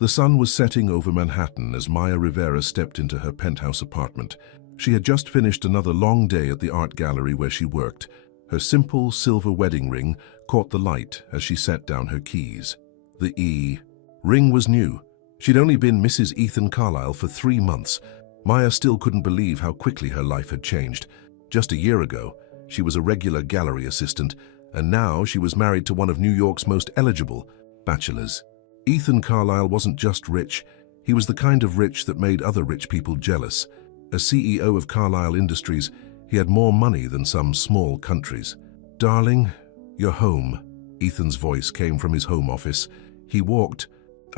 The sun was setting over Manhattan as Maya Rivera stepped into her penthouse apartment. She had just finished another long day at the art gallery where she worked. Her simple silver wedding ring caught the light as she set down her keys. The ring was new. She'd only been Mrs. Ethan Carlyle for 3 months. Maya still couldn't believe how quickly her life had changed. Just a year ago, she was a regular gallery assistant, and now she was married to one of New York's most eligible bachelors. Ethan Carlyle wasn't just rich, he was the kind of rich that made other rich people jealous. As CEO of Carlyle Industries, he had more money than some small countries. "Darling, you're home." Ethan's voice came from his home office. He walked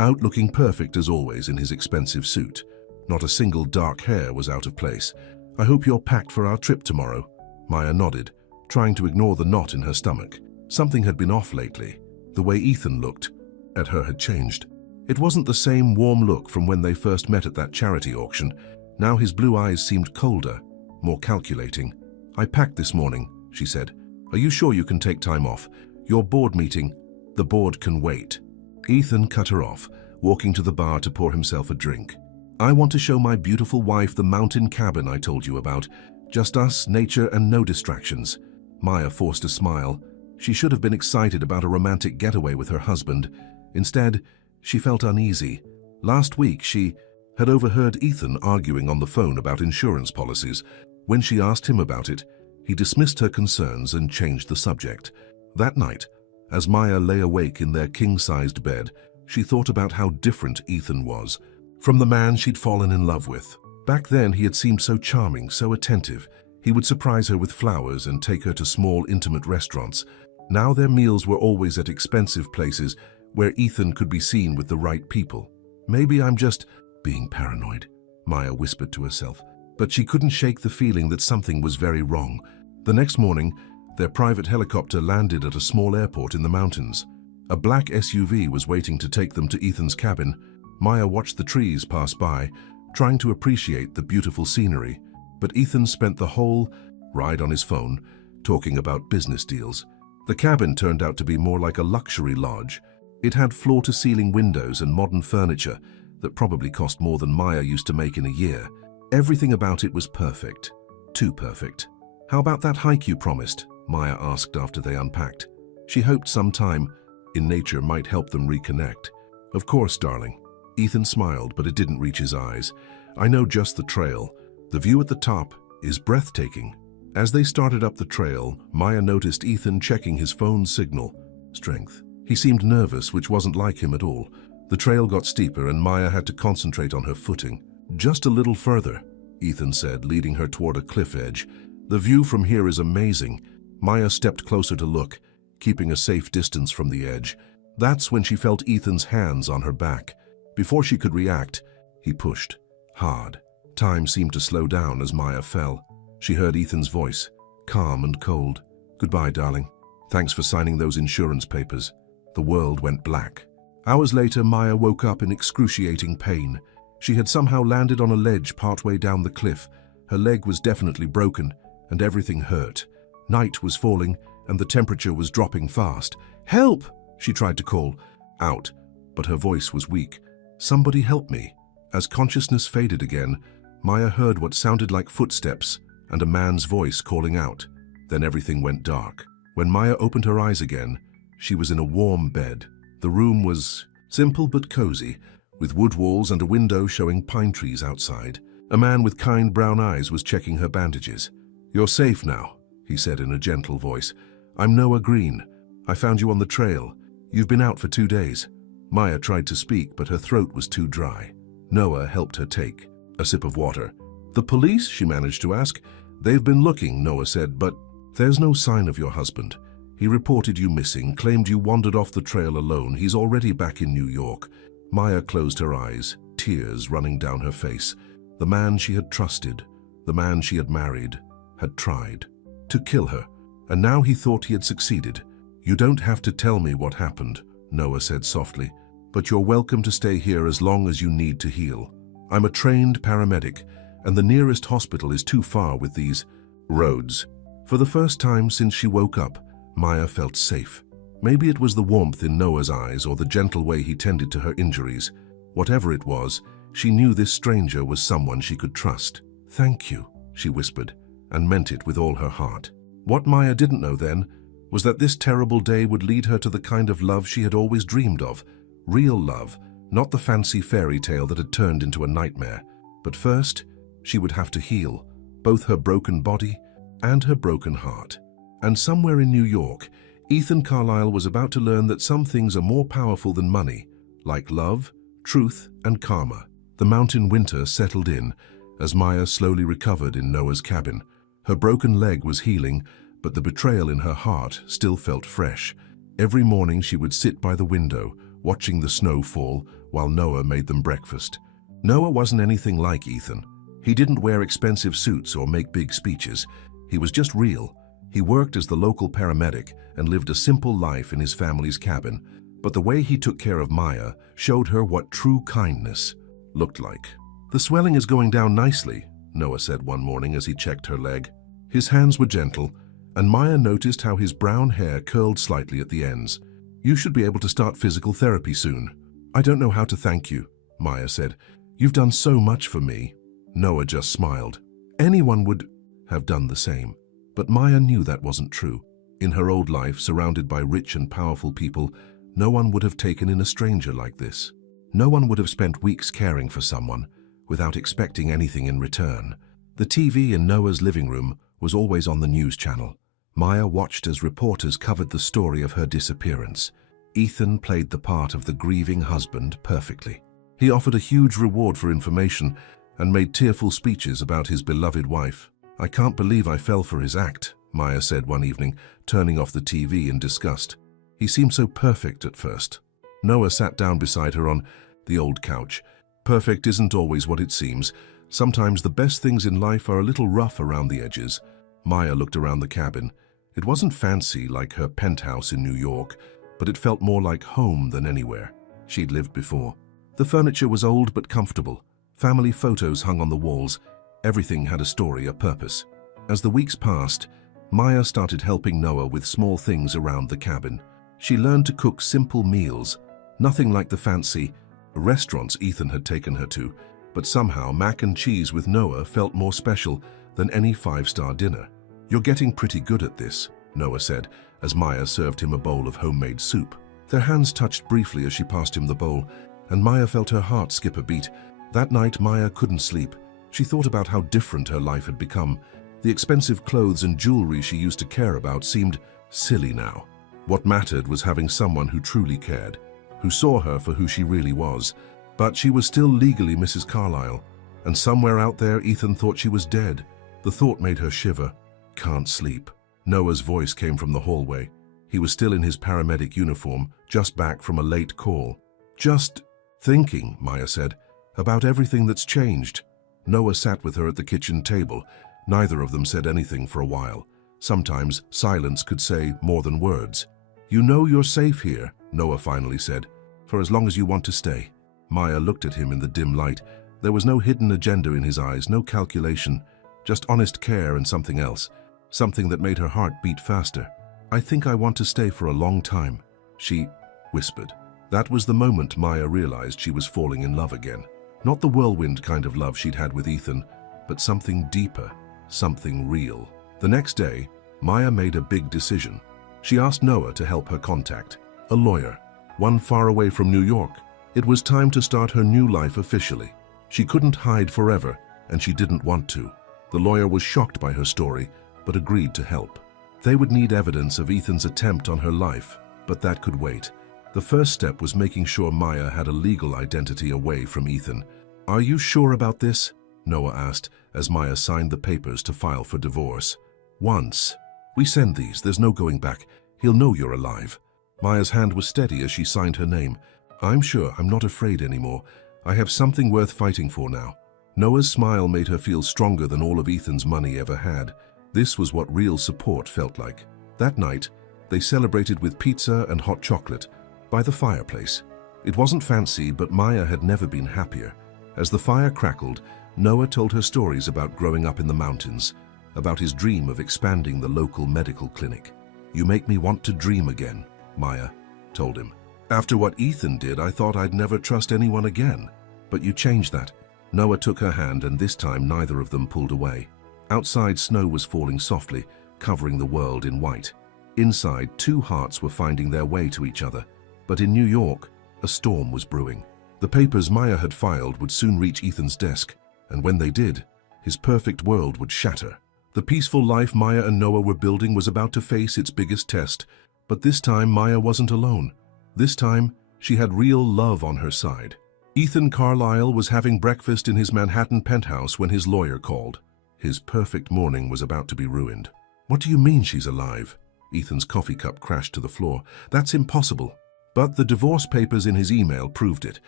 out looking perfect as always in his expensive suit. Not a single dark hair was out of place. "I hope you're packed for our trip tomorrow." Maya nodded, trying to ignore the knot in her stomach. Something had been off lately. The way Ethan looked at her had changed. It wasn't the same warm look from when they first met at that charity auction. Now his blue eyes seemed colder, more calculating. "I packed this morning," she said. "Are you sure you can take time off? Your board meeting." "The board can wait." Ethan cut her off, walking to the bar to pour himself a drink. "I want to show my beautiful wife the mountain cabin I told you about. Just us, nature, and no distractions." Maya forced a smile. She should have been excited about a romantic getaway with her husband. Instead, she felt uneasy. Last week, she had overheard Ethan arguing on the phone about insurance policies. When she asked him about it, he dismissed her concerns and changed the subject. That night, as Maya lay awake in their king-sized bed, she thought about how different Ethan was from the man she'd fallen in love with. Back then, he had seemed so charming, so attentive. He would surprise her with flowers and take her to small, intimate restaurants. Now their meals were always at expensive places where Ethan could be seen with the right people. "Maybe I'm just being paranoid," Maya whispered to herself. But she couldn't shake the feeling that something was very wrong. The next morning, their private helicopter landed at a small airport in the mountains. A black SUV was waiting to take them to Ethan's cabin. Maya watched the trees pass by, trying to appreciate the beautiful scenery. But Ethan spent the whole ride on his phone, talking about business deals. The cabin turned out to be more like a luxury lodge. It had floor-to-ceiling windows and modern furniture that probably cost more than Maya used to make in a year. Everything about it was perfect. Too perfect. "How about that hike you promised?" Maya asked after they unpacked. She hoped some time in nature might help them reconnect. "Of course, darling." Ethan smiled, but it didn't reach his eyes. "I know just the trail. The view at the top is breathtaking." As they started up the trail, Maya noticed Ethan checking his phone's signal strength. He seemed nervous, which wasn't like him at all. The trail got steeper and Maya had to concentrate on her footing. "Just a little further," Ethan said, leading her toward a cliff edge. "The view from here is amazing." Maya stepped closer to look, keeping a safe distance from the edge. That's when she felt Ethan's hands on her back. Before she could react, he pushed hard. Time seemed to slow down as Maya fell. She heard Ethan's voice, calm and cold. "Goodbye, darling. Thanks for signing those insurance papers." The world went black. Hours later, Maya woke up in excruciating pain. She had somehow landed on a ledge partway down the cliff. Her leg was definitely broken, and everything hurt. Night was falling, and the temperature was dropping fast. "Help!" she tried to call out, but her voice was weak. "Somebody help me." As consciousness faded again, Maya heard what sounded like footsteps and a man's voice calling out. Then everything went dark. When Maya opened her eyes again, she was in a warm bed. The room was simple but cozy, with wood walls and a window showing pine trees outside. A man with kind brown eyes was checking her bandages. "You're safe now," he said in a gentle voice. "I'm Noah Green. I found you on the trail. You've been out for 2 days." Maya tried to speak, but her throat was too dry. Noah helped her take a sip of water. "The police?" she managed to ask. "They've been looking," Noah said, "but there's no sign of your husband. He reported you missing, claimed you wandered off the trail alone. He's already back in New York." Maya closed her eyes, tears running down her face. The man she had trusted, the man she had married, had tried to kill her, and now he thought he had succeeded. "You don't have to tell me what happened," Noah said softly, "but you're welcome to stay here as long as you need to heal. I'm a trained paramedic, and the nearest hospital is too far with these roads." For the first time since she woke up, Maya felt safe. Maybe it was the warmth in Noah's eyes or the gentle way he tended to her injuries. Whatever it was, she knew this stranger was someone she could trust. "Thank you," she whispered, and meant it with all her heart. What Maya didn't know then was that this terrible day would lead her to the kind of love she had always dreamed of. Real love, not the fancy fairy tale that had turned into a nightmare. But first, she would have to heal both her broken body and her broken heart. And somewhere in New York, Ethan Carlisle was about to learn that some things are more powerful than money, like love, truth, and karma. The mountain winter settled in as Maya slowly recovered in Noah's cabin. Her broken leg was healing, but the betrayal in her heart still felt fresh. Every morning she would sit by the window, watching the snow fall while Noah made them breakfast. Noah wasn't anything like Ethan. He didn't wear expensive suits or make big speeches. He was just real. He worked as the local paramedic and lived a simple life in his family's cabin. But the way he took care of Maya showed her what true kindness looked like. "The swelling is going down nicely," Noah said one morning as he checked her leg. His hands were gentle, and Maya noticed how his brown hair curled slightly at the ends. "You should be able to start physical therapy soon." "I don't know how to thank you," Maya said. "You've done so much for me." Noah just smiled. Anyone would have done the same. But Maya knew that wasn't true. In her old life, surrounded by rich and powerful people, no one would have taken in a stranger like this. No one would have spent weeks caring for someone without expecting anything in return. The TV in Noah's living room was always on the news channel. Maya watched as reporters covered the story of her disappearance. Ethan played the part of the grieving husband perfectly. He offered a huge reward for information and made tearful speeches about his beloved wife. "I can't believe I fell for his act," Maya said one evening, turning off the TV in disgust. "He seemed so perfect at first." Noah sat down beside her on the old couch. "Perfect isn't always what it seems. Sometimes the best things in life are a little rough around the edges." Maya looked around the cabin. It wasn't fancy like her penthouse in New York, but it felt more like home than anywhere she'd lived before. The furniture was old but comfortable. Family photos hung on the walls. Everything had a story, a purpose. As the weeks passed, Maya started helping Noah with small things around the cabin. She learned to cook simple meals, nothing like the fancy restaurants Ethan had taken her to, but somehow mac and cheese with Noah felt more special than any five-star dinner. "You're getting pretty good at this," Noah said, as Maya served him a bowl of homemade soup. Their hands touched briefly as she passed him the bowl, and Maya felt her heart skip a beat. That night, Maya couldn't sleep. She thought about how different her life had become. The expensive clothes and jewelry she used to care about seemed silly now. What mattered was having someone who truly cared, who saw her for who she really was. But she was still legally Mrs. Carlisle, and somewhere out there Ethan thought she was dead. The thought made her shiver. "Can't sleep." Noah's voice came from the hallway. He was still in his paramedic uniform, just back from a late call. "Just thinking," Maya said, "about everything that's changed." Noah sat with her at the kitchen table. Neither of them said anything for a while. Sometimes silence could say more than words. "You know you're safe here," Noah finally said, "for as long as you want to stay." Maya looked at him in the dim light. There was no hidden agenda in his eyes, no calculation, just honest care and something else, something that made her heart beat faster. "I think I want to stay for a long time," she whispered. That was the moment Maya realized she was falling in love again. Not the whirlwind kind of love she'd had with Ethan, but something deeper, something real. The next day, Maya made a big decision. She asked Noah to help her contact a lawyer, one far away from New York. It was time to start her new life officially. She couldn't hide forever, and she didn't want to. The lawyer was shocked by her story, but agreed to help. They would need evidence of Ethan's attempt on her life, but that could wait. The first step was making sure Maya had a legal identity away from Ethan. "Are you sure about this?" Noah asked as Maya signed the papers to file for divorce. "Once we send these, there's no going back. He'll know you're alive." Maya's hand was steady as she signed her name. "I'm sure I'm not afraid anymore. I have something worth fighting for now." Noah's smile made her feel stronger than all of Ethan's money ever had. This was what real support felt like. That night, they celebrated with pizza and hot chocolate by the fireplace. It wasn't fancy, but Maya had never been happier. As the fire crackled, Noah told her stories about growing up in the mountains, about his dream of expanding the local medical clinic. "You make me want to dream again," Maya told him. After what Ethan did, I thought I'd never trust anyone again. But you changed that. Noah took her hand, and this time neither of them pulled away. Outside, snow was falling softly, covering the world in white. Inside, two hearts were finding their way to each other. But in New York, a storm was brewing. The papers Maya had filed would soon reach Ethan's desk, and when they did, his perfect world would shatter. The peaceful life Maya and Noah were building was about to face its biggest test. But this time, Maya wasn't alone. This time, she had real love on her side. Ethan Carlisle was having breakfast in his Manhattan penthouse when his lawyer called. His perfect morning was about to be ruined. "What do you mean she's alive?" Ethan's coffee cup crashed to the floor. "That's impossible." But the divorce papers in his email proved it.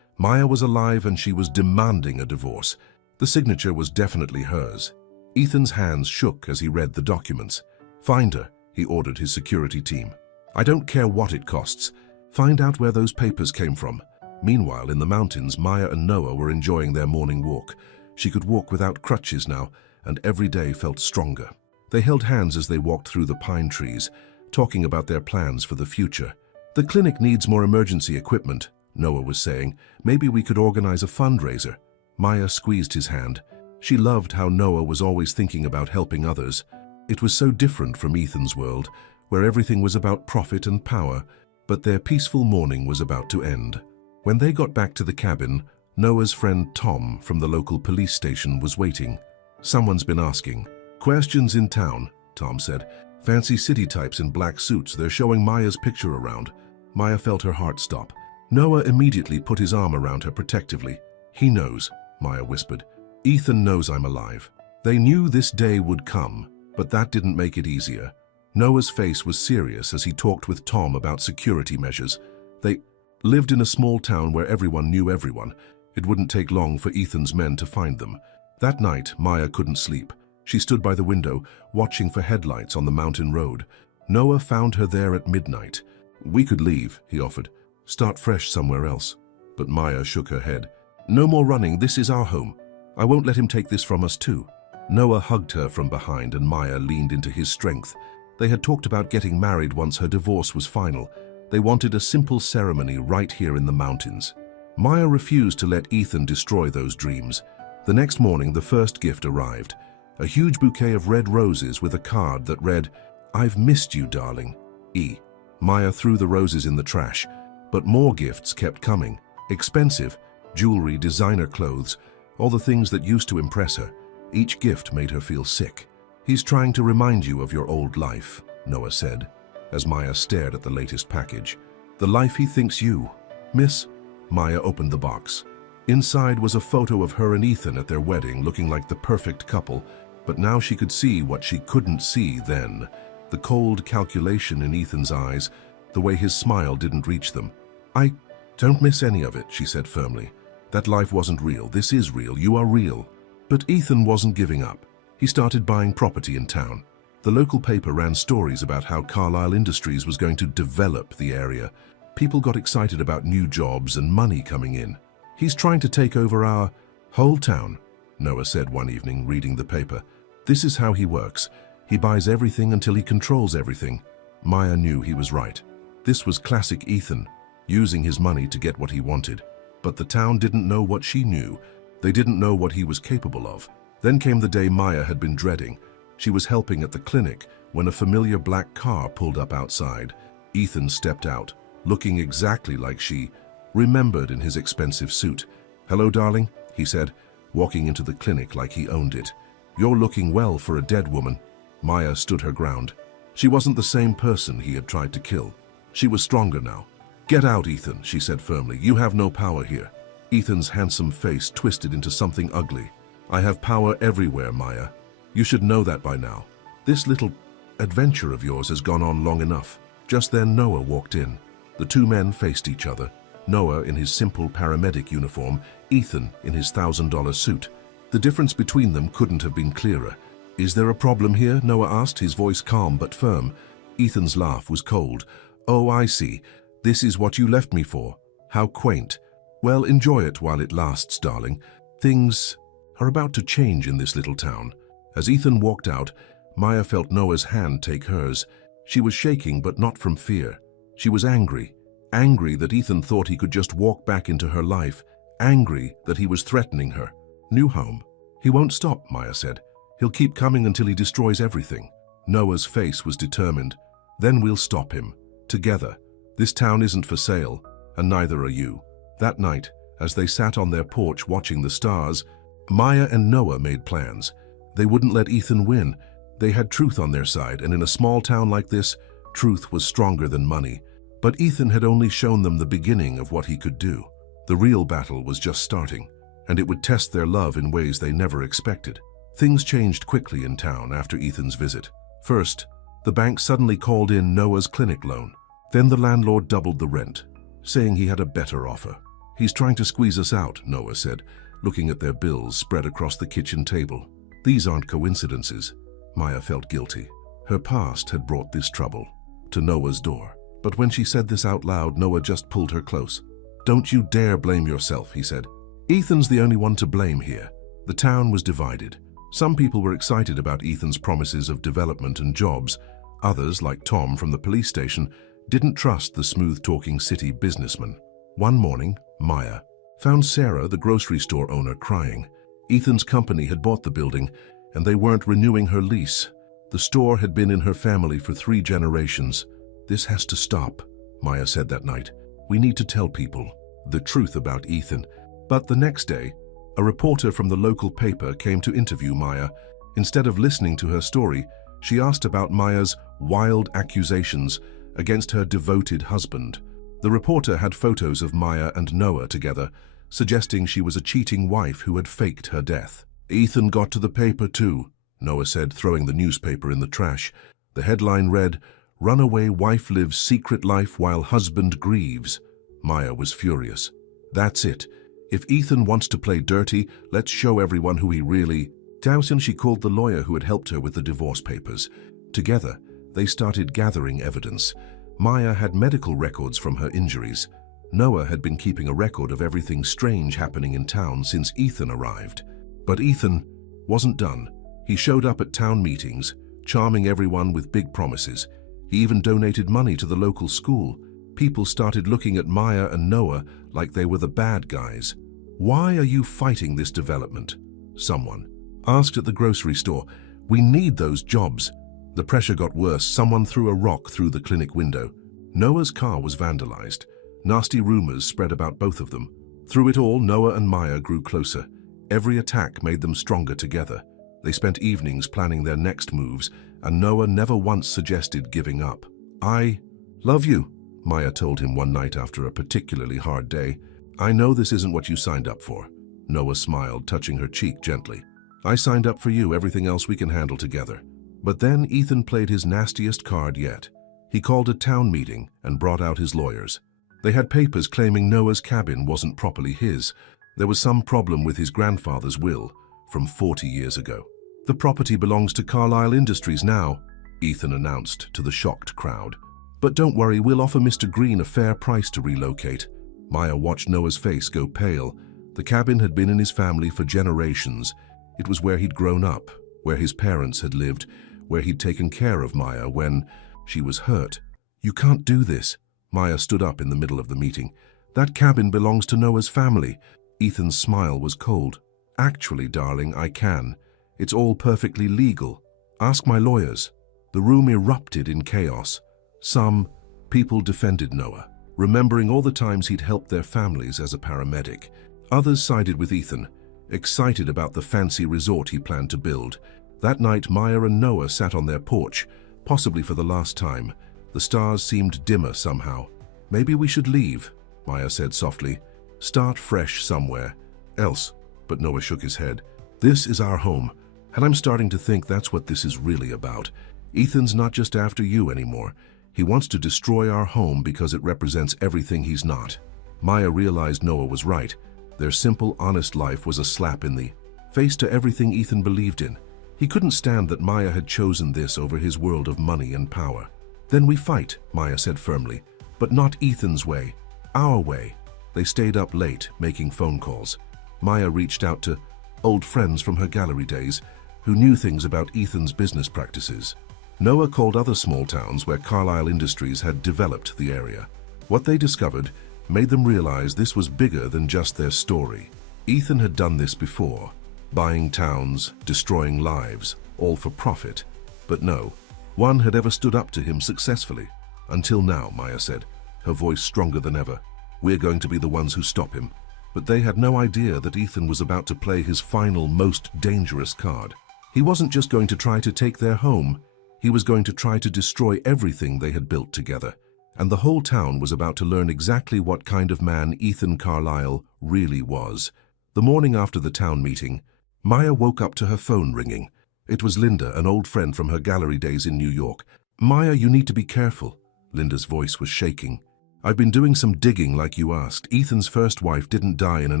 Maya was alive and she was demanding a divorce. The signature was definitely hers. Ethan's hands shook as he read the documents. "Find her," he ordered his security team. "I don't care what it costs. Find out where those papers came from." Meanwhile, in the mountains, Maya and Noah were enjoying their morning walk. She could walk without crutches now, and every day felt stronger. They held hands as they walked through the pine trees, talking about their plans for the future. "The clinic needs more emergency equipment," Noah was saying. "Maybe we could organize a fundraiser." Maya squeezed his hand. She loved how Noah was always thinking about helping others. It was so different from Ethan's world, where everything was about profit and power, but their peaceful morning was about to end. When they got back to the cabin, Noah's friend Tom from the local police station was waiting. "Someone's been asking. Questions in town," Tom said. "Fancy city types in black suits. They're showing Maya's picture around." Maya felt her heart stop. Noah immediately put his arm around her protectively. "He knows," Maya whispered. "Ethan knows I'm alive." They knew this day would come, but that didn't make it easier. Noah's face was serious as he talked with Tom about security measures. They lived in a small town where everyone knew everyone. It wouldn't take long for Ethan's men to find them. That night, Maya couldn't sleep. She stood by the window, watching for headlights on the mountain road. Noah found her there at midnight. "We could leave," he offered. "Start fresh somewhere else." But Maya shook her head. "No more running. This is our home. I won't let him take this from us too." Noah hugged her from behind and Maya leaned into his strength. They had talked about getting married once her divorce was final. They wanted a simple ceremony right here in the mountains. Maya refused to let Ethan destroy those dreams. The next morning, the first gift arrived. A huge bouquet of red roses with a card that read, "I've missed you, darling. E." Maya threw the roses in the trash, but more gifts kept coming. Expensive, jewelry, designer clothes, all the things that used to impress her. Each gift made her feel sick. "He's trying to remind you of your old life," Noah said, as Maya stared at the latest package. "The life he thinks you." "Miss?" Maya opened the box. Inside was a photo of her and Ethan at their wedding, looking like the perfect couple, but now she could see what she couldn't see then. The cold calculation in Ethan's eyes, the way his smile didn't reach them. "I don't miss any of it," she said firmly. "That life wasn't real. This is real. You are real." But Ethan wasn't giving up. He started buying property in town. The local paper ran stories about how Carlisle Industries was going to develop the area. People got excited about new jobs and money coming in. "He's trying to take over our whole town," Noah said one evening, reading the paper. "This is how he works. He buys everything until he controls everything." Maya knew he was right. This was classic Ethan, using his money to get what he wanted. But the town didn't know what she knew. They didn't know what he was capable of. Then came the day Maya had been dreading. She was helping at the clinic when a familiar black car pulled up outside. Ethan stepped out, looking exactly like she, remembered in his expensive suit. "Hello, darling," he said, walking into the clinic like he owned it. "You're looking well for a dead woman." Maya stood her ground. She wasn't the same person he had tried to kill. She was stronger now. "Get out, Ethan," she said firmly. "You have no power here." Ethan's handsome face twisted into something ugly. "I have power everywhere, Maya. You should know that by now. This little adventure of yours has gone on long enough." Just then Noah walked in. The two men faced each other. Noah in his simple paramedic uniform, Ethan in his $1,000 suit. The difference between them couldn't have been clearer. "Is there a problem here?" Noah asked, his voice calm but firm. Ethan's laugh was cold. "Oh, I see. This is what you left me for. How quaint. Well, enjoy it while it lasts, darling. Things are about to change in this little town." As Ethan walked out, Maya felt Noah's hand take hers. She was shaking, but not from fear. She was angry. angry that Ethan thought he could just walk back into her life, angry that he was threatening her. New home. He won't stop, Maya said. He'll keep coming until he destroys everything. Noah's face was determined. Then we'll stop him. Together. This town isn't for sale, and neither are you. That night, as they sat on their porch watching the stars, Maya and Noah made plans. They wouldn't let Ethan win. They had truth on their side, and in a small town like this, truth was stronger than money. But Ethan had only shown them the beginning of what he could do. The real battle was just starting, and it would test their love in ways they never expected. Things changed quickly in town after Ethan's visit. First, the bank suddenly called in Noah's clinic loan. Then the landlord doubled the rent, saying he had a better offer. He's trying to squeeze us out, Noah said, looking at their bills spread across the kitchen table. These aren't coincidences. Maya felt guilty. Her past had brought this trouble to Noah's door. But when she said this out loud, Noah just pulled her close. Don't you dare blame yourself, he said. Ethan's the only one to blame here. The town was divided. Some people were excited about Ethan's promises of development and jobs. Others, like Tom from the police station, didn't trust the smooth-talking city businessman. One morning, Maya found Sarah, the grocery store owner, crying. Ethan's company had bought the building, and they weren't renewing her lease. The store had been in her family for 3 generations. This has to stop, Maya said that night. We need to tell people the truth about Ethan. But the next day, a reporter from the local paper came to interview Maya. Instead of listening to her story, she asked about Maya's wild accusations against her devoted husband. The reporter had photos of Maya and Noah together, suggesting she was a cheating wife who had faked her death. Ethan got to the paper too, Noah said, throwing the newspaper in the trash. The headline read, "Runaway wife lives secret life while husband grieves." Maya was furious. That's it. If Ethan wants to play dirty, let's show everyone who he really... Dousing, she called the lawyer who had helped her with the divorce papers. Together, they started gathering evidence. Maya had medical records from her injuries. Noah had been keeping a record of everything strange happening in town since Ethan arrived. But Ethan wasn't done. He showed up at town meetings, charming everyone with big promises. He even donated money to the local school. People started looking at Maya and Noah like they were the bad guys. Why are you fighting this development? Someone asked at the grocery store. We need those jobs. The pressure got worse. Someone threw a rock through the clinic window. Noah's car was vandalized. Nasty rumors spread about both of them. Through it all, Noah and Maya grew closer. Every attack made them stronger together. They spent evenings planning their next moves, and Noah never once suggested giving up. I love you, Maya told him one night after a particularly hard day. I know this isn't what you signed up for. Noah smiled, touching her cheek gently. I signed up for you, everything else we can handle together. But then Ethan played his nastiest card yet. He called a town meeting and brought out his lawyers. They had papers claiming Noah's cabin wasn't properly his. There was some problem with his grandfather's will from 40 years ago. The property belongs to Carlisle Industries now, Ethan announced to the shocked crowd. But don't worry, we'll offer Mr. Green a fair price to relocate. Maya watched Noah's face go pale. The cabin had been in his family for generations. It was where he'd grown up, where his parents had lived, where he'd taken care of Maya when she was hurt. You can't do this. Maya stood up in the middle of the meeting. That cabin belongs to Noah's family. Ethan's smile was cold. Actually, darling, I can. It's all perfectly legal. Ask my lawyers. The room erupted in chaos. Some people defended Noah, remembering all the times he'd helped their families as a paramedic. Others sided with Ethan, excited about the fancy resort he planned to build. That night, Maya and Noah sat on their porch, possibly for the last time. The stars seemed dimmer somehow. Maybe we should leave, Maya said softly. Start fresh somewhere else. But Noah shook his head. This is our home, and I'm starting to think that's what this is really about. Ethan's not just after you anymore. He wants to destroy our home because it represents everything he's not. Maya realized Noah was right. Their simple, honest life was a slap in the face to everything Ethan believed in. He couldn't stand that Maya had chosen this over his world of money and power. Then we fight, Maya said firmly, but not Ethan's way, our way. They stayed up late, making phone calls. Maya reached out to old friends from her gallery days who knew things about Ethan's business practices. Noah called other small towns where Carlisle Industries had developed the area. What they discovered made them realize this was bigger than just their story. Ethan had done this before, buying towns, destroying lives, all for profit. But no one had ever stood up to him successfully. Until now, Maya said, her voice stronger than ever. We're going to be the ones who stop him. But they had no idea that Ethan was about to play his final, most dangerous card. He wasn't just going to try to take their home, he was going to try to destroy everything they had built together. And the whole town was about to learn exactly what kind of man Ethan Carlisle really was. The morning after the town meeting, Maya woke up to her phone ringing. It was Linda, an old friend from her gallery days in New York. Maya, you need to be careful. Linda's voice was shaking. I've been doing some digging like you asked. Ethan's first wife didn't die in an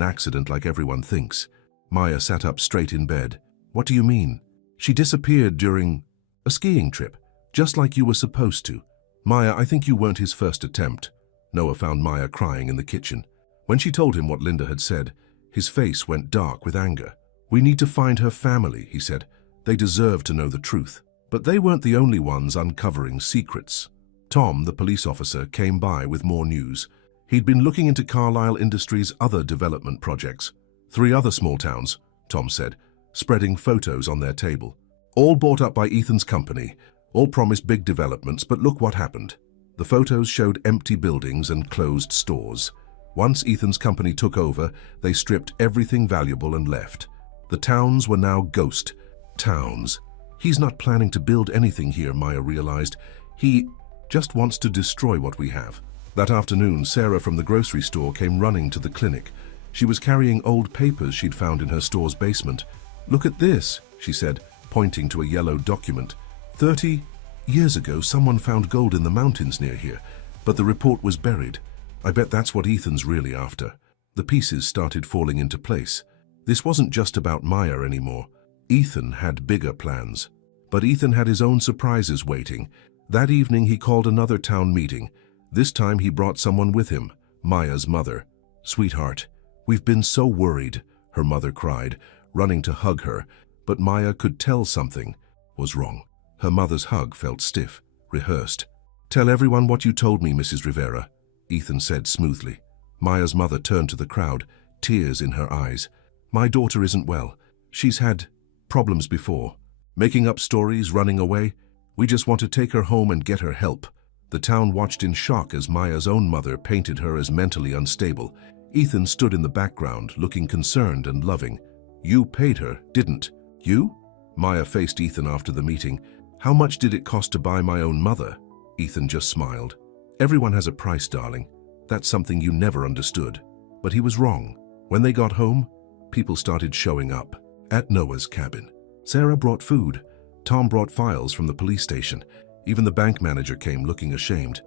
accident like everyone thinks. Maya sat up straight in bed. What do you mean? She disappeared during a skiing trip, just like you were supposed to. Maya, I think you weren't his first attempt. Noah found Maya crying in the kitchen. When she told him what Linda had said, his face went dark with anger. We need to find her family, he said. They deserve to know the truth. But they weren't the only ones uncovering secrets. Tom, the police officer, came by with more news. He'd been looking into Carlisle Industries' other development projects. 3 other small towns, Tom said, spreading photos on their table. All bought up by Ethan's company, all promised big developments, but look what happened. The photos showed empty buildings and closed stores. Once Ethan's company took over, they stripped everything valuable and left. The towns were now ghost towns. He's not planning to build anything here, Maya realized. He just wants to destroy what we have. That afternoon, Sarah from the grocery store came running to the clinic. She was carrying old papers she'd found in her store's basement. Look at this, she said, pointing to a yellow document. 30 years ago, someone found gold in the mountains near here, but the report was buried. I bet that's what Ethan's really after. The pieces started falling into place. This wasn't just about Maya anymore. Ethan had bigger plans. But Ethan had his own surprises waiting. That evening he called another town meeting. This time he brought someone with him, Maya's mother. Sweetheart, we've been so worried, her mother cried, running to hug her. But Maya could tell something was wrong. Her mother's hug felt stiff, rehearsed. Tell everyone what you told me, Mrs. Rivera, Ethan said smoothly. Maya's mother turned to the crowd, tears in her eyes. My daughter isn't well. She's had problems before. Making up stories, running away. We just want to take her home and get her help. The town watched in shock as Maya's own mother painted her as mentally unstable. Ethan stood in the background, looking concerned and loving. You paid her, didn't you? Maya faced Ethan after the meeting. How much did it cost to buy my own mother? Ethan just smiled. Everyone has a price, darling. That's something you never understood. But he was wrong. When they got home, people started showing up. At Noah's cabin. Sarah brought food. Tom brought files from the police station. Even the bank manager came looking ashamed.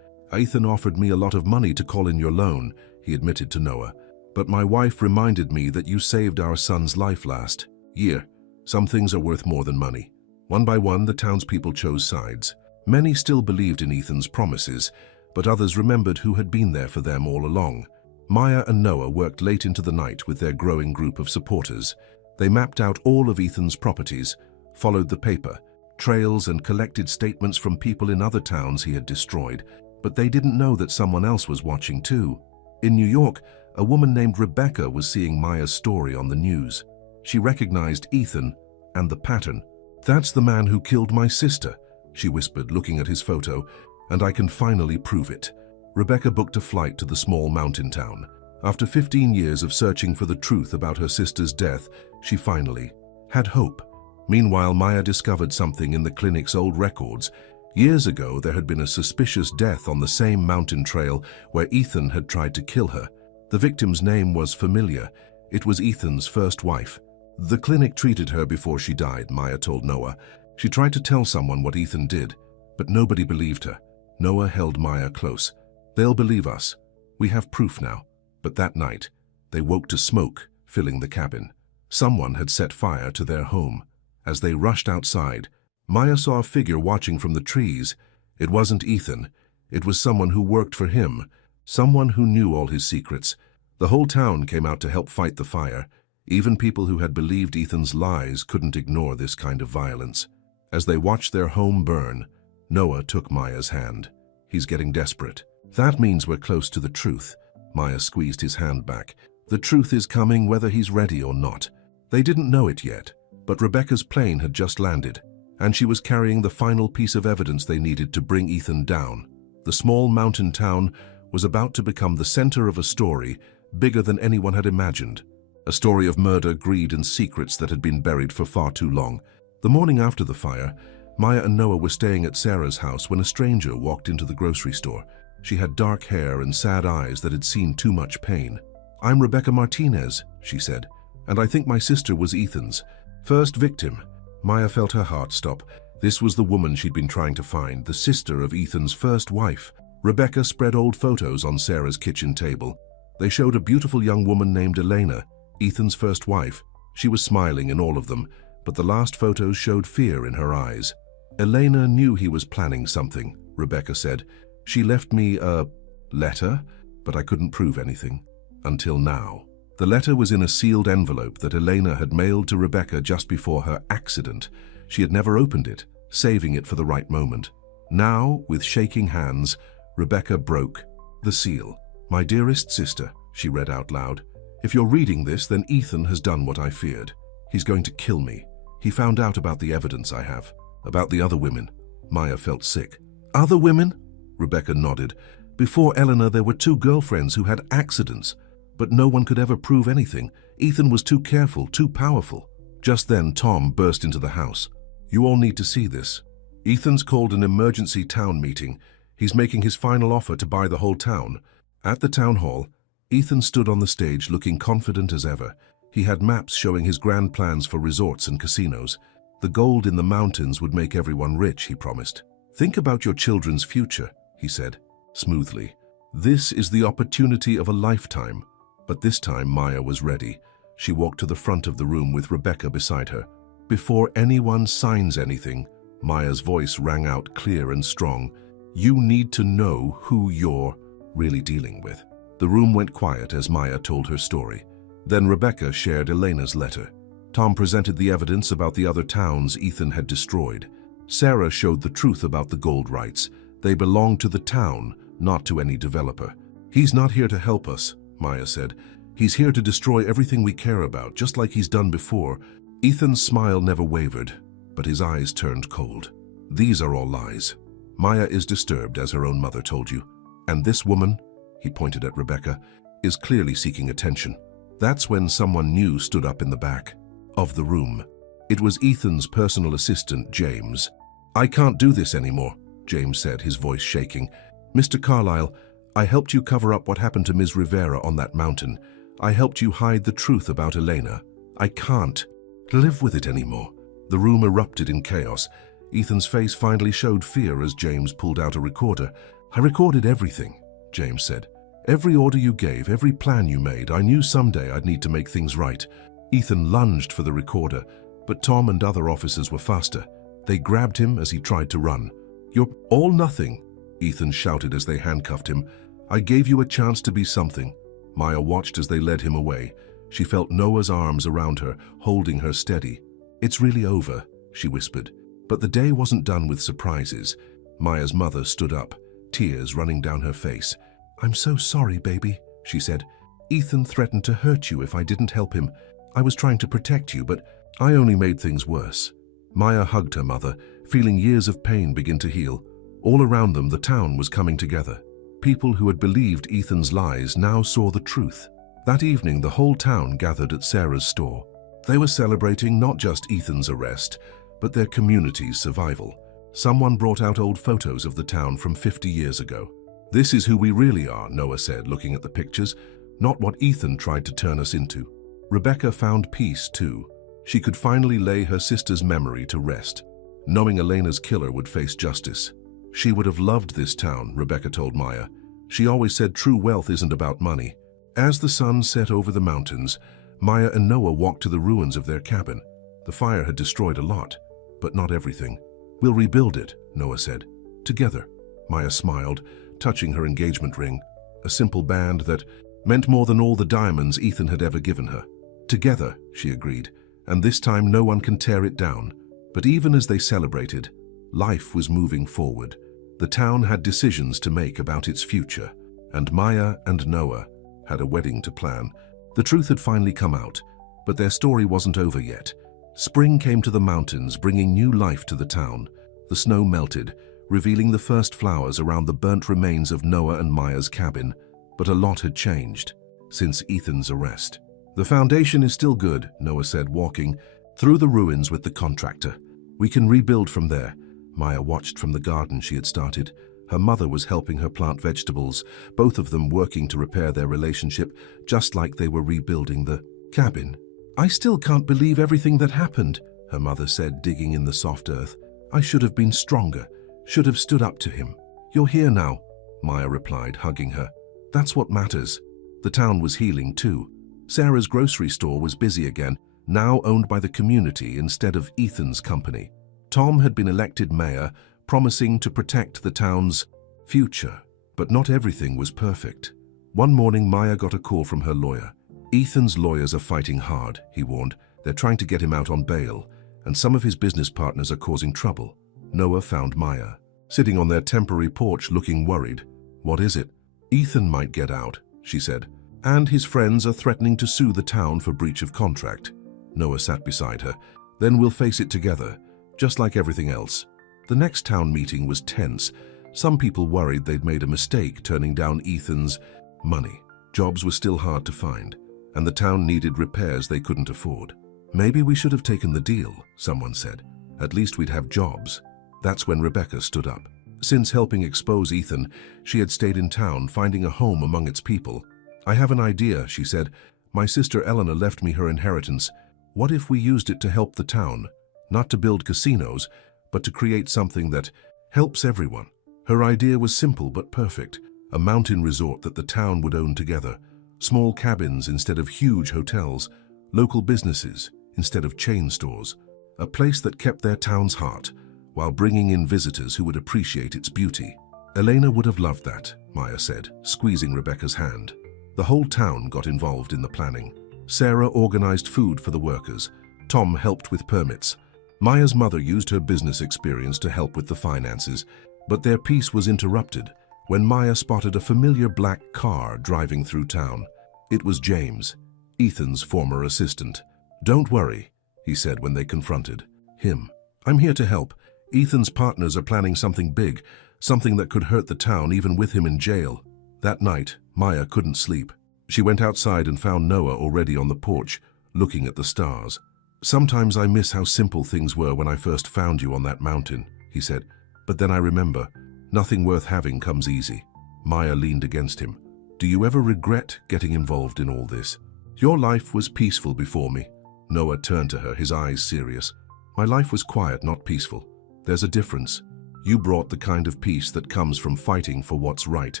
Ethan offered me a lot of money to call in your loan, he admitted to Noah. But my wife reminded me that you saved our son's life last year. Some things are worth more than money. One by one, the townspeople chose sides. Many still believed in Ethan's promises, but others remembered who had been there for them all along. Maya and Noah worked late into the night with their growing group of supporters. They mapped out all of Ethan's properties, followed the paper, trails, and collected statements from people in other towns he had destroyed. But they didn't know that someone else was watching too. In New York, a woman named Rebecca was seeing Maya's story on the news. She recognized Ethan and the pattern. That's the man who killed my sister, she whispered, looking at his photo, and I can finally prove it. Rebecca booked a flight to the small mountain town. After 15 years of searching for the truth about her sister's death, she finally had hope. Meanwhile, Maya discovered something in the clinic's old records. Years ago, there had been a suspicious death on the same mountain trail where Ethan had tried to kill her. The victim's name was familiar. It was Ethan's first wife. The clinic treated her before she died, Maya told Noah. She tried to tell someone what Ethan did, but nobody believed her. Noah held Maya close. They'll believe us. We have proof now. But that night, they woke to smoke filling the cabin. Someone had set fire to their home. As they rushed outside, Maya saw a figure watching from the trees. It wasn't Ethan. It was someone who worked for him, someone who knew all his secrets. The whole town came out to help fight the fire. Even people who had believed Ethan's lies couldn't ignore this kind of violence. As they watched their home burn, Noah took Maya's hand. He's getting desperate. That means we're close to the truth. Maya squeezed his hand back. The truth is coming whether he's ready or not. They didn't know it yet, but Rebecca's plane had just landed, and she was carrying the final piece of evidence they needed to bring Ethan down. The small mountain town was about to become the center of a story bigger than anyone had imagined. A story of murder, greed, and secrets that had been buried for far too long. The morning after the fire, Maya and Noah were staying at Sarah's house when a stranger walked into the grocery store. She had dark hair and sad eyes that had seen too much pain. "I'm Rebecca Martinez," she said, "and I think my sister was Ethan's first victim." Maya felt her heart stop. This was the woman she'd been trying to find, the sister of Ethan's first wife. Rebecca spread old photos on Sarah's kitchen table. They showed a beautiful young woman named Elena, Ethan's first wife. She was smiling in all of them, but the last photos showed fear in her eyes. "Elena knew he was planning something," Rebecca said. "She left me a letter, but I couldn't prove anything. Until now." The letter was in a sealed envelope that Elena had mailed to Rebecca just before her accident. She had never opened it, saving it for the right moment. Now, with shaking hands, Rebecca broke the seal. "My dearest sister," she read out loud, "if you're reading this, then Ethan has done what I feared. He's going to kill me. He found out about the evidence I have, about the other women." Maya felt sick. "Other women?" Rebecca nodded. "Before Eleanor, there were 2 girlfriends who had accidents, but no one could ever prove anything. Ethan was too careful, too powerful." Just then, Tom burst into the house. "You all need to see this. Ethan's called an emergency town meeting. He's making his final offer to buy the whole town." At the town hall, Ethan stood on the stage looking confident as ever. He had maps showing his grand plans for resorts and casinos. The gold in the mountains would make everyone rich, he promised. "Think about your children's future," he said, smoothly. "This is the opportunity of a lifetime." But this time Maya was ready. She walked to the front of the room with Rebecca beside her. "Before anyone signs anything," Maya's voice rang out clear and strong, "you need to know who you're really dealing with." The room went quiet as Maya told her story. Then Rebecca shared Elena's letter. Tom presented the evidence about the other towns Ethan had destroyed. Sarah showed the truth about the gold rights. They belonged to the town, not to any developer. "He's not here to help us," Maya said. "He's here to destroy everything we care about, just like he's done before." Ethan's smile never wavered, but his eyes turned cold. "These are all lies. Maya is disturbed, as her own mother told you. And this woman," he pointed at Rebecca, "is clearly seeking attention." That's when someone new stood up in the back of the room. It was Ethan's personal assistant, James. "I can't do this anymore," James said, his voice shaking. "Mr. Carlyle, I helped you cover up what happened to Ms. Rivera on that mountain. I helped you hide the truth about Elena. I can't live with it anymore." The room erupted in chaos. Ethan's face finally showed fear as James pulled out a recorder. "I recorded everything," James said. "Every order you gave, every plan you made. I knew someday I'd need to make things right." Ethan lunged for the recorder, but Tom and other officers were faster. They grabbed him as he tried to run. "You're all nothing," Ethan shouted as they handcuffed him. "I gave you a chance to be something." Maya watched as they led him away. She felt Noah's arms around her, holding her steady. "It's really over," she whispered. But the day wasn't done with surprises. Maya's mother stood up, tears running down her face. "I'm so sorry, baby," she said. "Ethan threatened to hurt you if I didn't help him. I was trying to protect you, but I only made things worse." Maya hugged her mother, feeling years of pain begin to heal. All around them, the town was coming together. People who had believed Ethan's lies now saw the truth. That evening, the whole town gathered at Sarah's store. They were celebrating not just Ethan's arrest, but their community's survival. Someone brought out old photos of the town from 50 years ago. "This is who we really are," Noah said, looking at the pictures, "not what Ethan tried to turn us into." Rebecca found peace, too. She could finally lay her sister's memory to rest, knowing Elena's killer would face justice. "She would have loved this town," Rebecca told Maya. "She always said true wealth isn't about money." As the sun set over the mountains, Maya and Noah walked to the ruins of their cabin. The fire had destroyed a lot, but not everything. "We'll rebuild it," Noah said. "Together." Maya smiled, touching her engagement ring, a simple band that meant more than all the diamonds Ethan had ever given her. "Together," she agreed, "and this time no one can tear it down." But even as they celebrated, life was moving forward. The town had decisions to make about its future, and Maya and Noah had a wedding to plan. The truth had finally come out, but their story wasn't over yet. Spring came to the mountains, bringing new life to the town. The snow melted, revealing the first flowers around the burnt remains of Noah and Maya's cabin. But a lot had changed since Ethan's arrest. "The foundation is still good," Noah said, walking through the ruins with the contractor. "We can rebuild from there." Maya watched from the garden she had started. Her mother was helping her plant vegetables, both of them working to repair their relationship, just like they were rebuilding the cabin. "I still can't believe everything that happened," her mother said, digging in the soft earth. "I should have been stronger, should have stood up to him." "You're here now," Maya replied, hugging her. "That's what matters." The town was healing too. Sarah's grocery store was busy again, now owned by the community instead of Ethan's company. Tom had been elected mayor, promising to protect the town's future. But not everything was perfect. One morning, Maya got a call from her lawyer. "Ethan's lawyers are fighting hard," he warned. "They're trying to get him out on bail, and some of his business partners are causing trouble." Noah found Maya sitting on their temporary porch looking worried. "What is it?" "Ethan might get out," she said, "and his friends are threatening to sue the town for breach of contract." Noah sat beside her. "Then we'll face it together, just like everything else." The next town meeting was tense. Some people worried they'd made a mistake turning down Ethan's money. Jobs were still hard to find, and the town needed repairs they couldn't afford. "Maybe we should have taken the deal," someone said. "At least we'd have jobs." That's when Rebecca stood up. Since helping expose Ethan, she had stayed in town, finding a home among its people. "I have an idea," she said. "My sister Eleanor left me her inheritance. What if we used it to help the town? Not to build casinos, but to create something that helps everyone." Her idea was simple but perfect. A mountain resort that the town would own together. Small cabins instead of huge hotels. Local businesses instead of chain stores. A place that kept their town's heart, while bringing in visitors who would appreciate its beauty. "Elena would have loved that," Maya said, squeezing Rebecca's hand. The whole town got involved in the planning. Sarah organized food for the workers. Tom helped with permits. Maya's mother used her business experience to help with the finances, but their peace was interrupted when Maya spotted a familiar black car driving through town. It was James, Ethan's former assistant. "Don't worry," he said when they confronted him. "I'm here to help. Ethan's partners are planning something big, something that could hurt the town even with him in jail." That night, Maya couldn't sleep. She went outside and found Noah already on the porch, looking at the stars. "Sometimes I miss how simple things were when I first found you on that mountain," he said. "But then I remember, nothing worth having comes easy." Maya leaned against him. "Do you ever regret getting involved in all this?" "Your life was peaceful before me." Noah turned to her, his eyes serious. "My life was quiet, not peaceful. There's a difference. You brought the kind of peace that comes from fighting for what's right."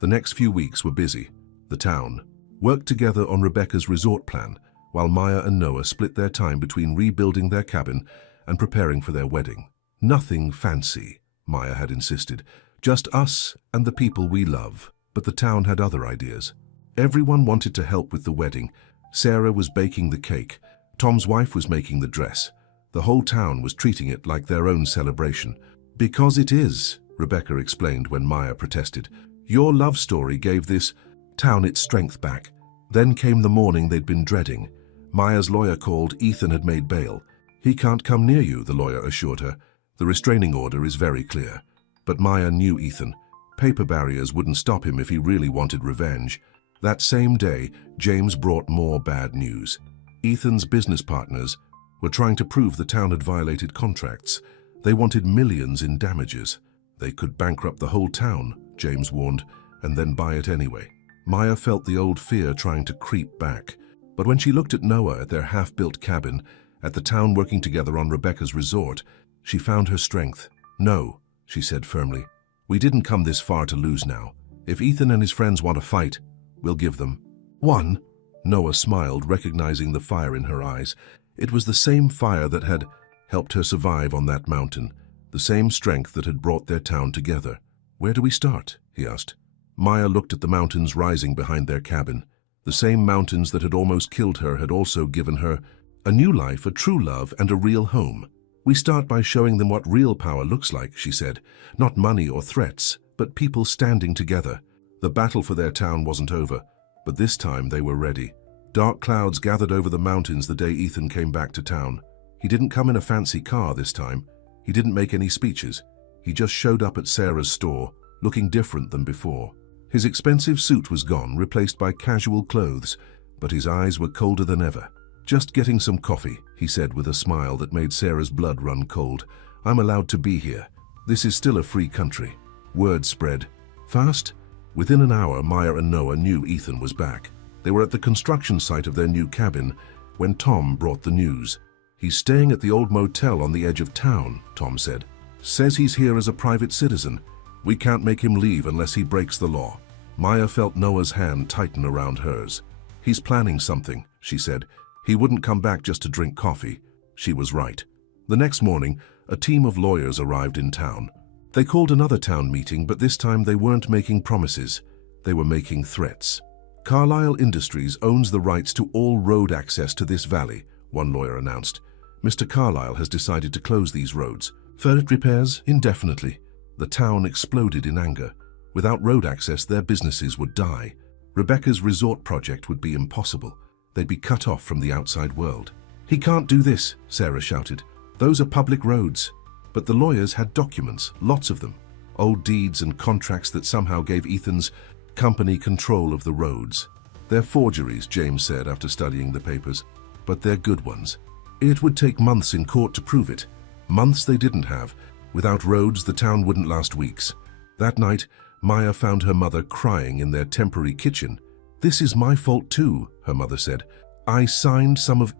The next few weeks were busy. The town worked together on Rebecca's resort plan, while Maya and Noah split their time between rebuilding their cabin and preparing for their wedding. "Nothing fancy," Maya had insisted. "Just us and the people we love." But the town had other ideas. Everyone wanted to help with the wedding. Sarah was baking the cake. Tom's wife was making the dress. The whole town was treating it like their own celebration. "Because it is," Rebecca explained when Maya protested. "Your love story gave this town its strength back." Then came the morning they'd been dreading. Maya's lawyer called. Ethan had made bail. "He can't come near you," the lawyer assured her. "The restraining order is very clear." But Maya knew Ethan. Paper barriers wouldn't stop him if he really wanted revenge. That same day, James brought more bad news. Ethan's business partners were trying to prove the town had violated contracts. They wanted millions in damages. They could bankrupt the whole town, James warned, and then buy it anyway. Maya felt the old fear trying to creep back. But when she looked at Noah at their half-built cabin, at the town working together on Rebecca's resort, she found her strength. "No," she said firmly. "We didn't come this far to lose now. If Ethan and his friends want to fight, we'll give them one." Noah smiled, recognizing the fire in her eyes. It was the same fire that had helped her survive on that mountain, the same strength that had brought their town together. "Where do we start?" he asked. Maya looked at the mountains rising behind their cabin. The same mountains that had almost killed her had also given her a new life, a true love, and a real home. We start by showing them what real power looks like, she said. Not money or threats, but people standing together. The battle for their town wasn't over, but this time they were ready. Dark clouds gathered over the mountains the day Ethan came back to town. He didn't come in a fancy car this time. He didn't make any speeches. He just showed up at Sarah's store, looking different than before. His expensive suit was gone, replaced by casual clothes, but his eyes were colder than ever. "Just getting some coffee," he said with a smile that made Sarah's blood run cold. "I'm allowed to be here. This is still a free country." Word spread fast. Within an hour, Maya and Noah knew Ethan was back. They were at the construction site of their new cabin when Tom brought the news. "He's staying at the old motel on the edge of town," Tom said. "Says he's here as a private citizen. We can't make him leave unless he breaks the law." Maya felt Noah's hand tighten around hers. "He's planning something," she said. "He wouldn't come back just to drink coffee." She was right. The next morning, a team of lawyers arrived in town. They called another town meeting, but this time they weren't making promises. They were making threats. "Carlisle Industries owns the rights to all road access to this valley," one lawyer announced. "Mr. Carlisle has decided to close these roads. For repairs indefinitely." The town exploded in anger. Without road access, their businesses would die. Rebecca's resort project would be impossible. They'd be cut off from the outside world. "He can't do this," Sarah shouted. "Those are public roads." But the lawyers had documents, lots of them. Old deeds and contracts that somehow gave Ethan's company control of the roads. "They're forgeries," James said after studying the papers. "But they're good ones. It would take months in court to prove it. Months they didn't have. Without roads, the town wouldn't last weeks." That night, Maya found her mother crying in their temporary kitchen. "This is my fault too," her mother said. "I signed some of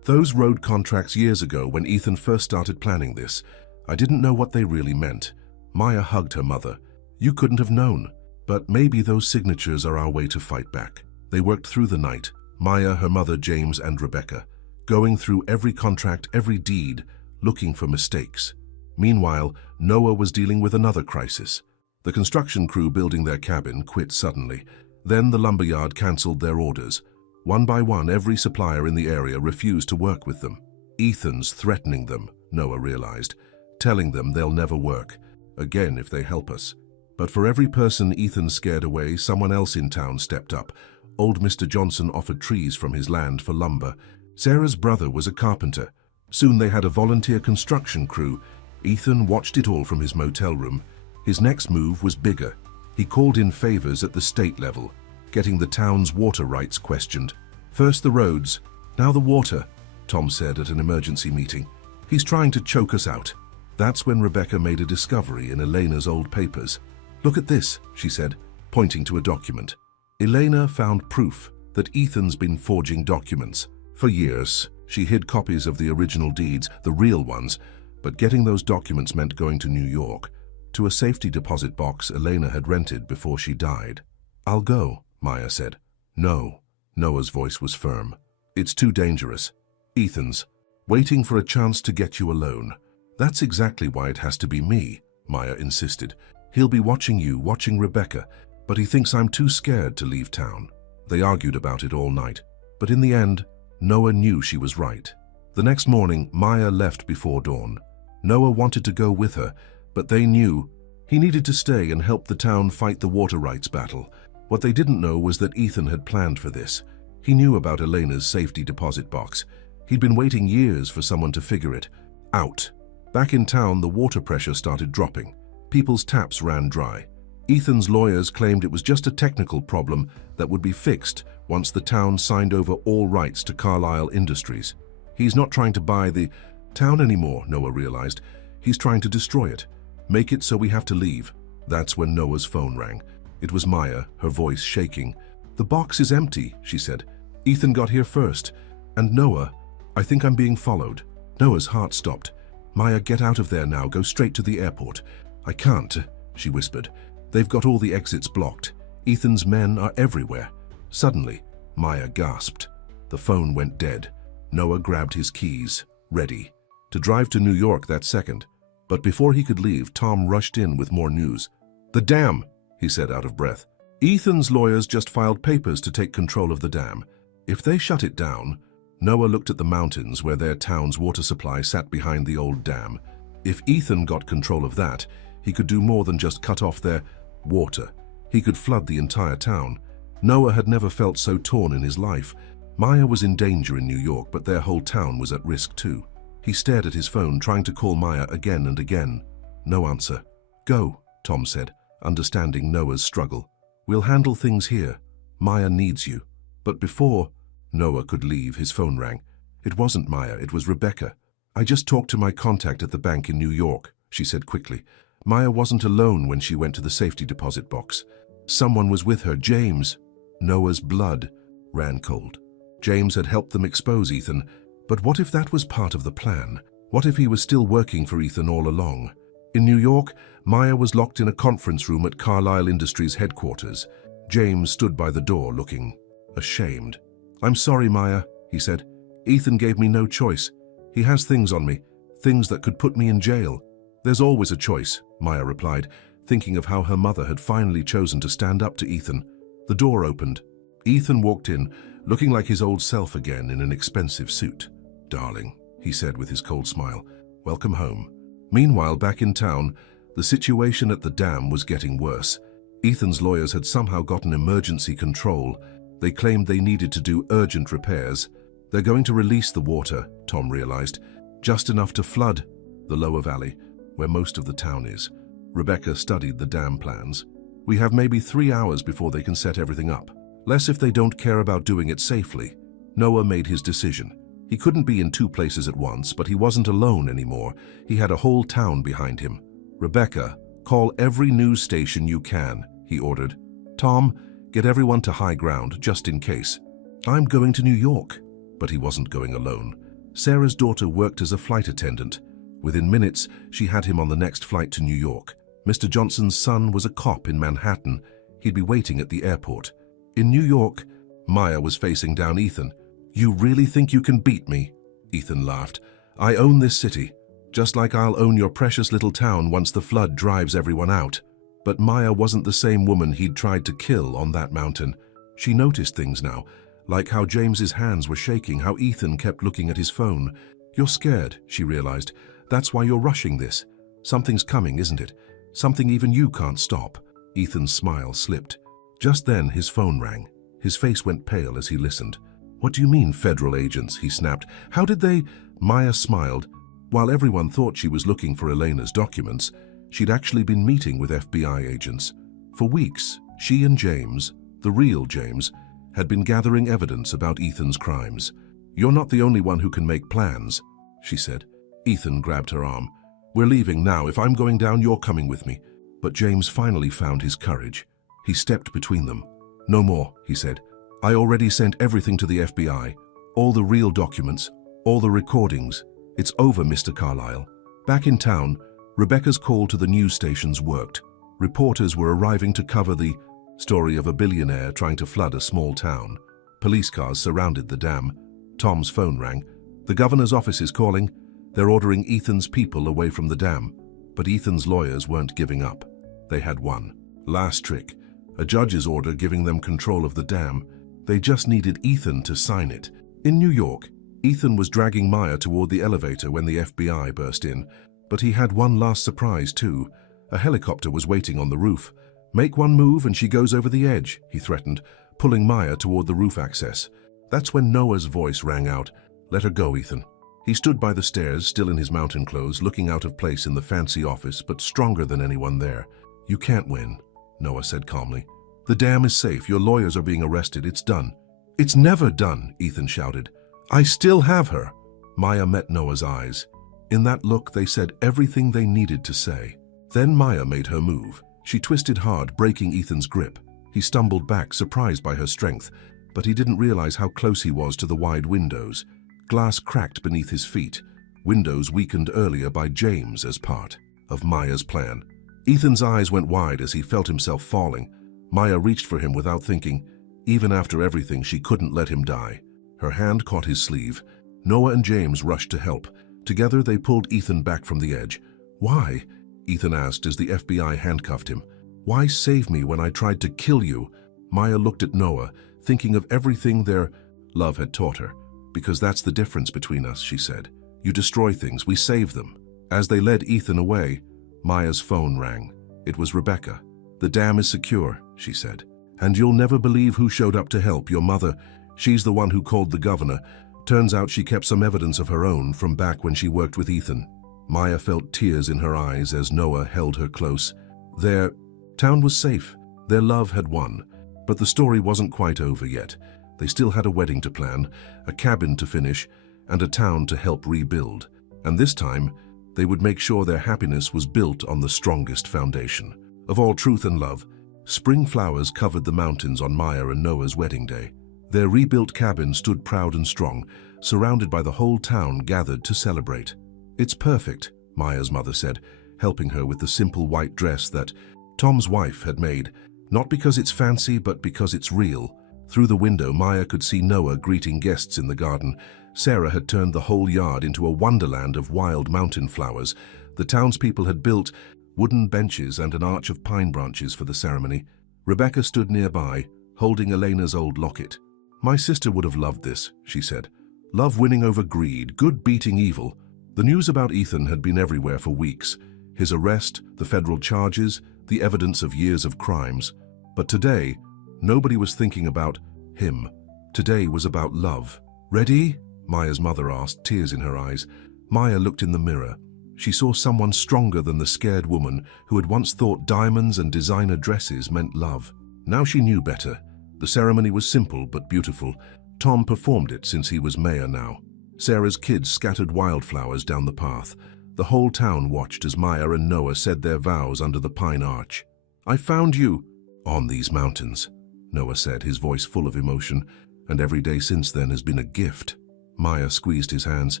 those road contracts years ago when Ethan first started planning this. I didn't know what they really meant." Maya hugged her mother. "You couldn't have known. But maybe those signatures are our way to fight back." They worked through the night, Maya, her mother, James, and Rebecca, going through every contract, every deed, looking for mistakes. Meanwhile, Noah was dealing with another crisis. The construction crew building their cabin quit suddenly. Then the lumberyard cancelled their orders. One by one, every supplier in the area refused to work with them. "Ethan's threatening them," Noah realized, "telling them they'll never work again if they help us." But for every person Ethan scared away, someone else in town stepped up. Old Mr. Johnson offered trees from his land for lumber. Sarah's brother was a carpenter. Soon they had a volunteer construction crew. Ethan watched it all from his motel room. His next move was bigger. He called in favors at the state level, getting the town's water rights questioned. "First the roads, now the water," Tom said at an emergency meeting. "He's trying to choke us out." That's when Rebecca made a discovery in Elena's old papers. "Look at this," she said, pointing to a document. Elena found proof that Ethan's been forging documents. For years, she hid copies of the original deeds, the real ones, but getting those documents meant going to New York, to a safety deposit box Elena had rented before she died. "I'll go," Maya said. "No," Noah's voice was firm. "It's too dangerous. Ethan's waiting for a chance to get you alone." "That's exactly why it has to be me," Maya insisted. "He'll be watching you, watching Rebecca, but he thinks I'm too scared to leave town." They argued about it all night, but in the end, Noah knew she was right. The next morning, Maya left before dawn. Noah wanted to go with her, but they knew he needed to stay and help the town fight the water rights battle. What they didn't know was that Ethan had planned for this. He knew about Elena's safety deposit box. He'd been waiting years for someone to figure it out. Back in town, the water pressure started dropping. People's taps ran dry. Ethan's lawyers claimed it was just a technical problem that would be fixed once the town signed over all rights to Carlisle Industries. "He's not trying to buy the town anymore," Noah realized. "He's trying to destroy it. Make it so we have to leave." That's when Noah's phone rang. It was Maya, her voice shaking. "The box is empty," she said. "Ethan got here first. And Noah, I think I'm being followed." Noah's heart stopped. "Maya, get out of there now. Go straight to the airport." "I can't," she whispered. "They've got all the exits blocked. Ethan's men are everywhere." Suddenly, Maya gasped. The phone went dead. Noah grabbed his keys, ready to drive to New York that second. But before he could leave, Tom rushed in with more news. "The dam," he said out of breath. "Ethan's lawyers just filed papers to take control of the dam. If they shut it down, Noah looked at the mountains where their town's water supply sat behind the old dam. If Ethan got control of that, he could do more than just cut off their water. He could flood the entire town. Noah had never felt so torn in his life. Maya was in danger in New York, but their whole town was at risk too. He stared at his phone, trying to call Maya again and again. No answer. "Go," Tom said, understanding Noah's struggle. "We'll handle things here. Maya needs you." But before Noah could leave, his phone rang. It wasn't Maya, it was Rebecca. "I just talked to my contact at the bank in New York," she said quickly. Maya wasn't alone when she went to the safety deposit box. Someone was with her, James. Noah's blood ran cold. James had helped them expose Ethan, but what if that was part of the plan? What if he was still working for Ethan all along? In New York, Maya was locked in a conference room at Carlyle Industries headquarters. James stood by the door looking ashamed. "I'm sorry, Maya," he said. "Ethan gave me no choice. He has things on me, things that could put me in jail." "There's always a choice," Maya replied, thinking of how her mother had finally chosen to stand up to Ethan. The door opened. Ethan walked in, looking like his old self again in an expensive suit. "Darling," he said with his cold smile, "welcome home." Meanwhile, back in town, the situation at the dam was getting worse. Ethan's lawyers had somehow gotten emergency control. They claimed they needed to do urgent repairs. They're going to release the water, Tom realized, just enough to flood the lower valley, where most of the town is. Rebecca studied the dam plans. "We have maybe 3 hours before they can set everything up. Less if they don't care about doing it safely." Noah made his decision. He couldn't be in 2 places at once, but he wasn't alone anymore. He had a whole town behind him. "Rebecca, call every news station you can," he ordered. "Tom, get everyone to high ground, just in case." "I'm going to New York." But he wasn't going alone. Sarah's daughter worked as a flight attendant. Within minutes, she had him on the next flight to New York. Mr. Johnson's son was a cop in Manhattan. He'd be waiting at the airport. In New York, Maya was facing down Ethan. "You really think you can beat me?" Ethan laughed. "I own this city, just like I'll own your precious little town once the flood drives everyone out." But Maya wasn't the same woman he'd tried to kill on that mountain. She noticed things now, like how James's hands were shaking, how Ethan kept looking at his phone. "You're scared," she realized. "That's why you're rushing this. Something's coming, isn't it? Something even you can't stop." Ethan's smile slipped. Just then, his phone rang. His face went pale as he listened. "What do you mean, federal agents?" he snapped. "How did they—" Maya smiled. While everyone thought she was looking for Elena's documents, she'd actually been meeting with FBI agents. For weeks, she and James, the real James, had been gathering evidence about Ethan's crimes. "You're not the only one who can make plans," she said. Ethan grabbed her arm. "We're leaving now. If I'm going down, you're coming with me." But James finally found his courage. He stepped between them. "No more," he said. "I already sent everything to the FBI. All the real documents, all the recordings. It's over, Mr. Carlyle." Back in town, Rebecca's call to the news stations worked. Reporters were arriving to cover the story of a billionaire trying to flood a small town. Police cars surrounded the dam. Tom's phone rang. "The governor's office is calling. They're ordering Ethan's people away from the dam." But Ethan's lawyers weren't giving up. They had one last trick, a judge's order giving them control of the dam. They just needed Ethan to sign it. In New York, Ethan was dragging Maya toward the elevator when the FBI burst in. But he had one last surprise too. A helicopter was waiting on the roof. "Make one move and she goes over the edge," he threatened, pulling Maya toward the roof access. That's when Noah's voice rang out. "Let her go, Ethan." He stood by the stairs, still in his mountain clothes, looking out of place in the fancy office, but stronger than anyone there. "You can't win," Noah said calmly. "The dam is safe. Your lawyers are being arrested. It's done." "It's never done," Ethan shouted. "I still have her." Maya met Noah's eyes. In that look, they said everything they needed to say. Then Maya made her move. She twisted hard, breaking Ethan's grip. He stumbled back, surprised by her strength, but he didn't realize how close he was to the wide windows. Glass cracked beneath his feet, windows weakened earlier by James as part of Maya's plan. Ethan's eyes went wide as he felt himself falling. Maya reached for him without thinking. Even after everything, she couldn't let him die. Her hand caught his sleeve. Noah and James rushed to help. Together, they pulled Ethan back from the edge. "Why?" Ethan asked as the FBI handcuffed him. "Why save me when I tried to kill you?" Maya looked at Noah, thinking of everything their love had taught her. Because that's the difference between us, she said. You destroy things, we save them. As they led Ethan away, Maya's phone rang. It was Rebecca. The dam is secure, she said. And you'll never believe who showed up to help, your mother. She's the one who called the governor. Turns out she kept some evidence of her own from back when she worked with Ethan. Maya felt tears in her eyes as Noah held her close. Their town was safe. Their love had won. But the story wasn't quite over yet. They still had a wedding to plan, a cabin to finish, and a town to help rebuild. And this time, they would make sure their happiness was built on the strongest foundation. Of all truth and love, spring flowers covered the mountains on Maya and Noah's wedding day. Their rebuilt cabin stood proud and strong, surrounded by the whole town gathered to celebrate. It's perfect, Maya's mother said, helping her with the simple white dress that Tom's wife had made, not because it's fancy, but because it's real. Through the window, Maya could see Noah greeting guests in the garden. Sarah had turned the whole yard into a wonderland of wild mountain flowers. The townspeople had built wooden benches and an arch of pine branches for the ceremony. Rebecca stood nearby, holding Elena's old locket. My sister would have loved this, she said. Love winning over greed, good beating evil. The news about Ethan had been everywhere for weeks. His arrest, the federal charges, the evidence of years of crimes. But today, nobody was thinking about him. Today was about love. Ready? Maya's mother asked, tears in her eyes. Maya looked in the mirror. She saw someone stronger than the scared woman who had once thought diamonds and designer dresses meant love. Now she knew better. The ceremony was simple but beautiful. Tom performed it since he was mayor now. Sarah's kids scattered wildflowers down the path. The whole town watched as Maya and Noah said their vows under the pine arch. I found you on these mountains, Noah said, his voice full of emotion, and every day since then has been a gift. Maya squeezed his hands.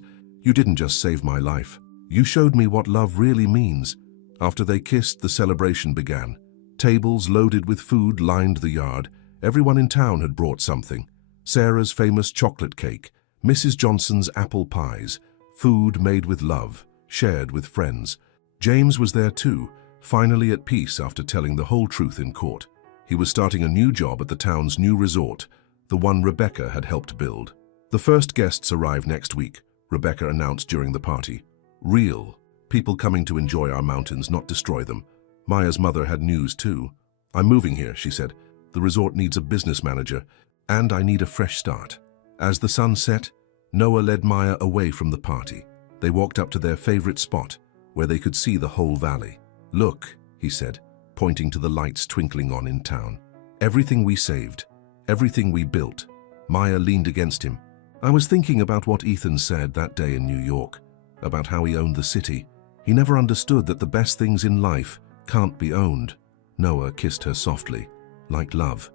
You didn't just save my life. You showed me what love really means. After they kissed, the celebration began. Tables loaded with food lined the yard. Everyone in town had brought something. Sarah's famous chocolate cake, Mrs. Johnson's apple pies, food made with love, shared with friends. James was there too, finally at peace after telling the whole truth in court. He was starting a new job at the town's new resort, the one Rebecca had helped build. The first guests arrive next week, Rebecca announced during the party. Real, people coming to enjoy our mountains, not destroy them. Maya's mother had news too. I'm moving here, she said. The resort needs a business manager, and I need a fresh start. As the sun set, Noah led Maya away from the party. They walked up to their favorite spot, where they could see the whole valley. Look, he said, pointing to the lights twinkling on in town. Everything we saved, everything we built. Maya leaned against him. I was thinking about what Ethan said that day in New York, about how he owned the city. He never understood that the best things in life can't be owned. Noah kissed her softly. Like love,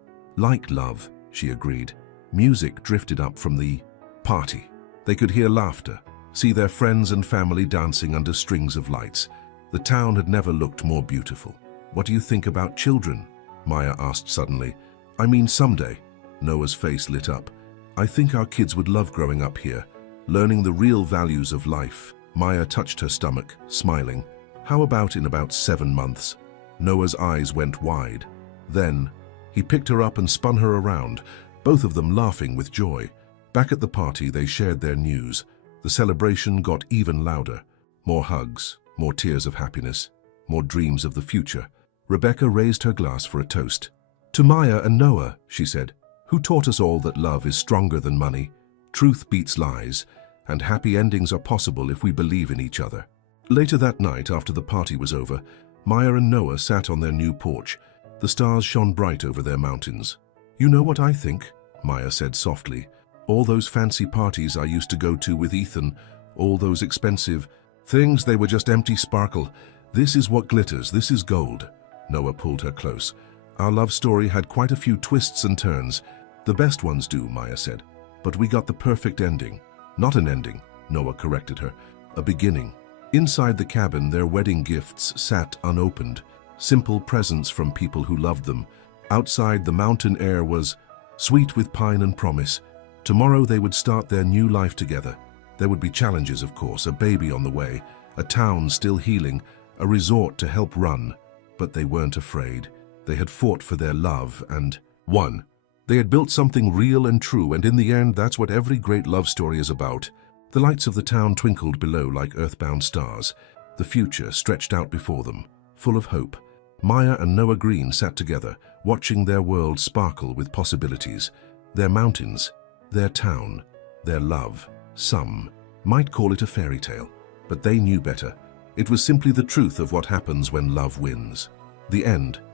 she agreed. Music drifted up from the party. They could hear laughter, see their friends and family dancing under strings of lights. The town had never looked more beautiful. What do you think about children? Maya asked suddenly. I mean someday. Noah's face lit up. I think our kids would love growing up here, learning the real values of life. Maya touched her stomach, smiling. How about in about 7 months? Noah's eyes went wide. Then, he picked her up and spun her around, both of them laughing with joy. Back at the party, they shared their news. The celebration got even louder. More hugs, more tears of happiness, more dreams of the future. Rebecca raised her glass for a toast. To Maya and Noah, she said, who taught us all that love is stronger than money, truth beats lies, and happy endings are possible if we believe in each other. Later that night, after the party was over, Maya and Noah sat on their new porch. The stars shone bright over their mountains. You know what I think? Maya said softly. All those fancy parties I used to go to with Ethan, all those expensive things, they were just empty sparkle. This is what glitters, this is gold. Noah pulled her close. Our love story had quite a few twists and turns. The best ones do, Maya said. But we got the perfect ending. Not an ending, Noah corrected her. A beginning. Inside the cabin, their wedding gifts sat unopened. Simple presents from people who loved them. Outside, the mountain air was sweet with pine and promise. Tomorrow they would start their new life together. There would be challenges, of course, a baby on the way, a town still healing, a resort to help run. But they weren't afraid. They had fought for their love and won. They had built something real and true, and in the end, that's what every great love story is about. The lights of the town twinkled below like earthbound stars. The future stretched out before them, full of hope. Maya and Noah Green sat together, watching their world sparkle with possibilities. Their mountains, their town, their love. Some might call it a fairy tale, but they knew better. It was simply the truth of what happens when love wins. The end.